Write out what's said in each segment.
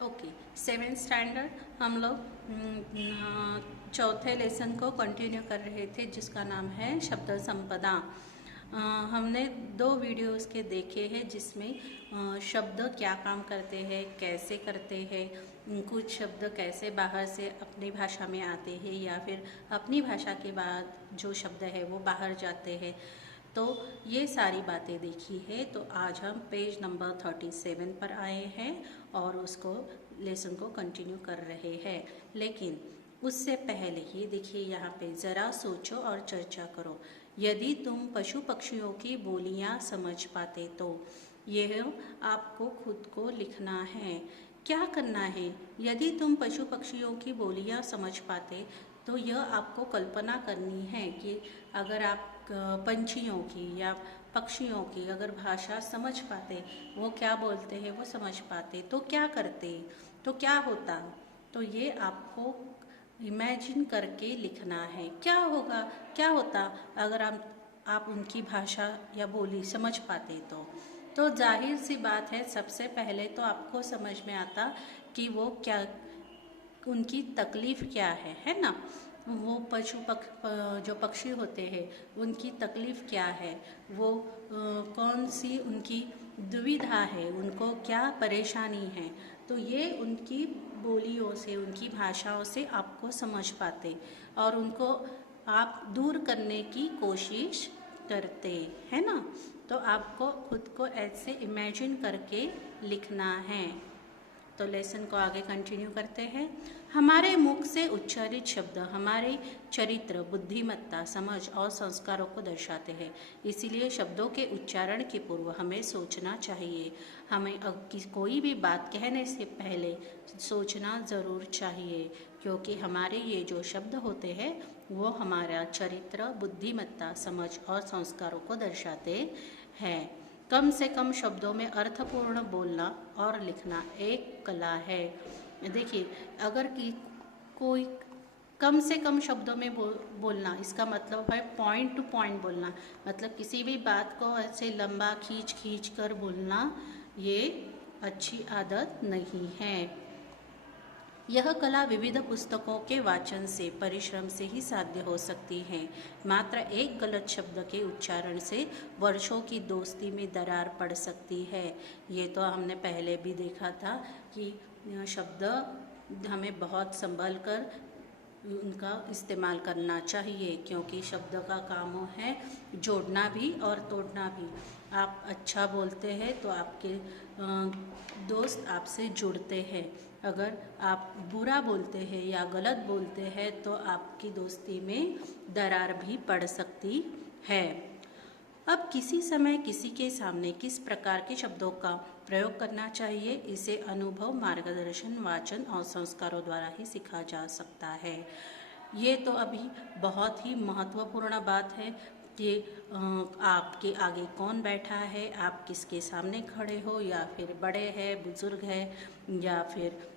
Okay, seventh standard हम लोग चौथे लेसन को कंटिन्यू कर रहे थे जिसका नाम है शब्द संपदा। हमने 2 वीडियोस के देखे हैं जिसमें शब्द क्या काम करते हैं, कैसे करते हैं, कुछ शब्द कैसे बाहर से अपनी भाषा में आते हैं या फिर अपनी भाषा के बाद जो शब्द है वो बाहर जाते हैं। तो ये सारी बातें देखी है। तो आज हम पेज नंबर 37 पर आए हैं और उसको लेसन को कंटिन्यू कर रहे हैं। लेकिन उससे पहले ही देखिए यहाँ पे ज़रा सोचो और चर्चा करो। यदि तुम पशु पक्षियों की बोलियाँ समझ पाते तो यह आपको खुद को लिखना है। क्या करना है? यदि तुम पशु पक्षियों की बोलियाँ समझ पाते तो यह आपको कल्पना करनी है कि अगर आप पंछियों की या पक्षियों की अगर भाषा समझ पाते, वो क्या बोलते हैं वो समझ पाते तो क्या करते, तो क्या होता। तो ये आपको इमेजिन करके लिखना है। क्या होगा, क्या होता अगर आप उनकी भाषा या बोली समझ पाते तो जाहिर सी बात है, सबसे पहले तो आपको समझ में आता कि वो क्या, उनकी तकलीफ़ क्या है ना। वो जो पक्षी होते हैं उनकी तकलीफ़ क्या है, वो कौन सी उनकी दुविधा है, उनको क्या परेशानी है। तो ये उनकी बोलियों से, उनकी भाषाओं से आपको समझ पाते और उनको आप दूर करने की कोशिश करते है ना। तो आपको खुद को ऐसे इमेजिन करके लिखना है। तो लेसन को आगे कंटिन्यू करते हैं। हमारे मुख से उच्चारित शब्द हमारे चरित्र, बुद्धिमत्ता, समझ और संस्कारों को दर्शाते हैं। इसीलिए शब्दों के उच्चारण के पूर्व हमें सोचना चाहिए। हमें कोई भी बात कहने से पहले सोचना ज़रूर चाहिए, क्योंकि हमारे ये जो शब्द होते हैं वो हमारा चरित्र, बुद्धिमत्ता, समझ और संस्कारों को दर्शाते हैं। कम से कम शब्दों में अर्थपूर्ण बोलना और लिखना एक कला है। देखिए, अगर कोई कम से कम शब्दों में बोलना, इसका मतलब है पॉइंट टू पॉइंट बोलना, मतलब किसी भी बात को ऐसे लंबा खींच कर बोलना, ये अच्छी आदत नहीं है। यह कला विविध पुस्तकों के वाचन से, परिश्रम से ही साध्य हो सकती है। मात्र एक गलत शब्द के उच्चारण से वर्षों की दोस्ती में दरार पड़ सकती है। ये तो हमने पहले भी देखा था कि शब्द हमें बहुत संभल कर उनका इस्तेमाल करना चाहिए, क्योंकि शब्द का काम है जोड़ना भी और तोड़ना भी। आप अच्छा बोलते हैं तो आपके दोस्त आपसे जुड़ते हैं। अगर आप बुरा बोलते हैं या गलत बोलते हैं तो आपकी दोस्ती में दरार भी पड़ सकती है। अब किसी समय किसी के सामने किस प्रकार के शब्दों का प्रयोग करना चाहिए, इसे अनुभव, मार्गदर्शन, वाचन और संस्कारों द्वारा ही सीखा जा सकता है। ये तो अभी बहुत ही महत्वपूर्ण बात है कि आपके आगे कौन बैठा है, आप किसके सामने खड़े हो, या फिर बड़े हैं, बुजुर्ग हैं, या फिर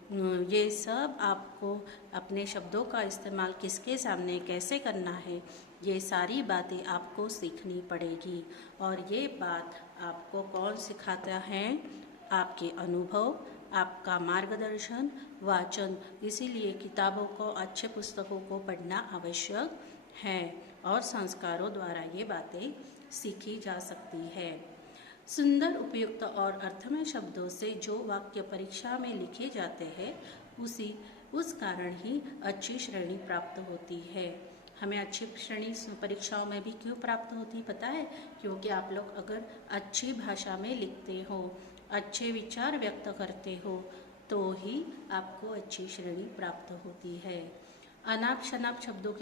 ये सब आपको अपने शब्दों का इस्तेमाल किसके सामने कैसे करना है, ये सारी बातें आपको सीखनी पड़ेगी। और ये बात आपको कौन सिखाता है? आपके अनुभव, आपका मार्गदर्शन, वाचन। इसीलिए किताबों को, अच्छे पुस्तकों को पढ़ना आवश्यक है और संस्कारों द्वारा ये बातें सीखी जा सकती है। सुंदर, उपयुक्त और अर्थमय शब्दों से जो वाक्य परीक्षा में लिखे जाते हैं उस कारण ही अच्छी श्रेणी प्राप्त होती है। हमें अच्छी श्रेणी परीक्षाओं में भी क्यों प्राप्त होती पता है? क्योंकि आप लोग अगर अच्छी भाषा में लिखते हो, अच्छे विचार व्यक्त करते हो, तो ही आपको अच्छी श्रेणी प्राप्त होती है। अनाप शनाप शब्दों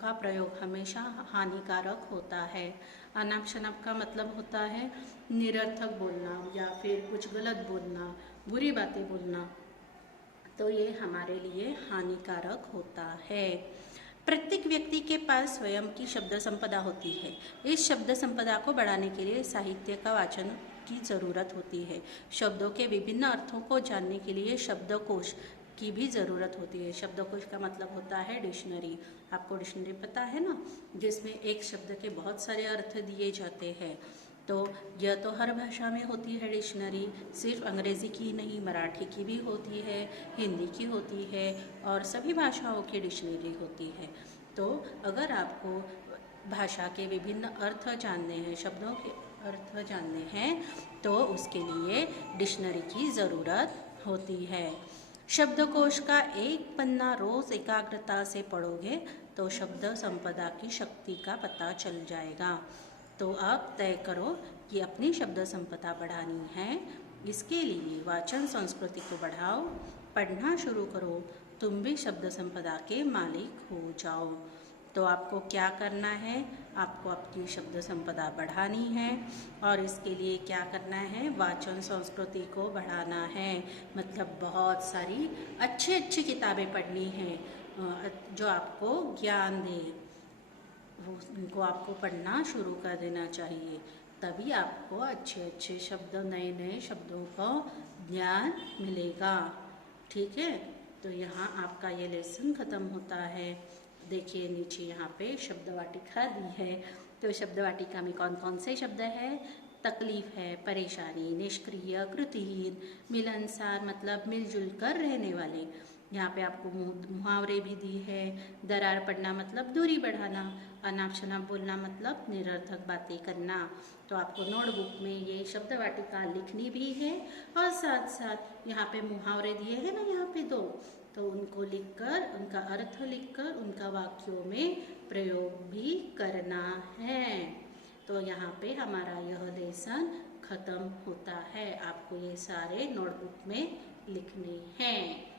का प्रयोग हमेशा हानिकारक होता है। अनाप शनाप का मतलब होता है निरर्थक बोलना या फिर कुछ गलत बोलना, बुरी बातें बोलना, तो ये हमारे लिए हानिकारक होता है। प्रत्येक व्यक्ति के पास स्वयं की शब्द संपदा होती है। इस शब्द संपदा को बढ़ाने के लिए साहित्य का वाचन की ज़रूरत होती है। शब्दों के विभिन्न अर्थों को जानने के लिए शब्दकोश की भी ज़रूरत होती है। शब्दकोश का मतलब होता है डिक्शनरी। आपको डिक्शनरी पता है ना, जिसमें एक शब्द के बहुत सारे अर्थ दिए जाते हैं। तो यह तो हर भाषा में होती है डिक्शनरी, सिर्फ अंग्रेज़ी की नहीं, मराठी की भी होती है, हिंदी की होती है और सभी भाषाओं की डिक्शनरी होती है। तो अगर आपको भाषा के विभिन्न अर्थ जानने हैं, शब्दों के अर्थ जानने हैं, तो उसके लिए डिक्शनरी की ज़रूरत होती है। शब्दकोश का एक पन्ना रोज़ एकाग्रता से पढ़ोगे तो शब्द संपदा की शक्ति का पता चल जाएगा। तो अब तय करो कि अपनी शब्द संपदा बढ़ानी है। इसके लिए वाचन संस्कृति को बढ़ाओ, पढ़ना शुरू करो, तुम भी शब्द संपदा के मालिक हो जाओ। तो आपको क्या करना है? आपको अपनी शब्द संपदा बढ़ानी है और इसके लिए क्या करना है? वाचन संस्कृति को बढ़ाना है, मतलब बहुत सारी अच्छी अच्छी किताबें पढ़नी हैं जो आपको ज्ञान दे, वो उनको आपको पढ़ना शुरू कर देना चाहिए। तभी आपको अच्छे अच्छे शब्द, नए नए शब्दों का ज्ञान मिलेगा। ठीक है, तो यहाँ आपका ये लेसन ख़त्म होता है। देखिए नीचे यहाँ पे शब्द वाटिका दी है। तो शब्द वाटिका में कौन कौन से शब्द है? तकलीफ है, परेशानी, निष्क्रिय, कृतिहीन, मिलनसार मतलब मिलजुल कर रहने वाले। यहाँ पे आपको मुहावरे भी दी है। दरार पड़ना मतलब दूरी बढ़ाना, अनाप शनाप बोलना मतलब निरर्थक बातें करना। तो आपको नोटबुक में ये शब्द वाटिका लिखनी भी है और साथ साथ यहाँ पे मुहावरे दिए हैं ना, यहाँ पे 2, तो उनको लिखकर, उनका अर्थ लिखकर उनका वाक्यों में प्रयोग भी करना है। तो यहाँ पे हमारा यह लेसन ख़त्म होता है। आपको ये सारे नोटबुक में लिखने हैं।